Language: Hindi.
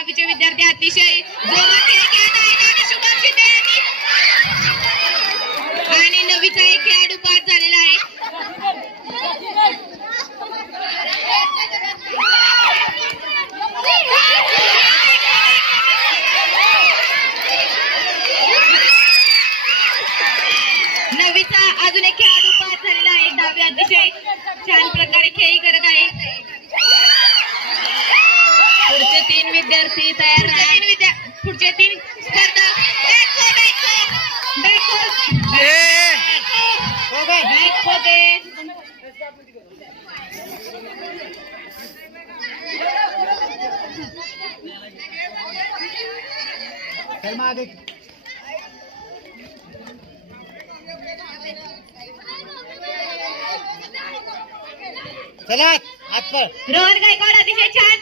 दहावीचे विद्यार्थी अतिशय जोमात खेळ खेळत आहेत आणि शुभम आणि नवीचा एक खेळाडू पास झालेला आहे. नवीचा अजून एक खेळाडू पास झालेला आहे. दहावी अतिशय छान प्रकारे विद्यार्थी तयार पुढचे राहा तीन विद्या पुढचे तीन बॅक होते चला आजपर रोहन गायकवाड अतिशय छान.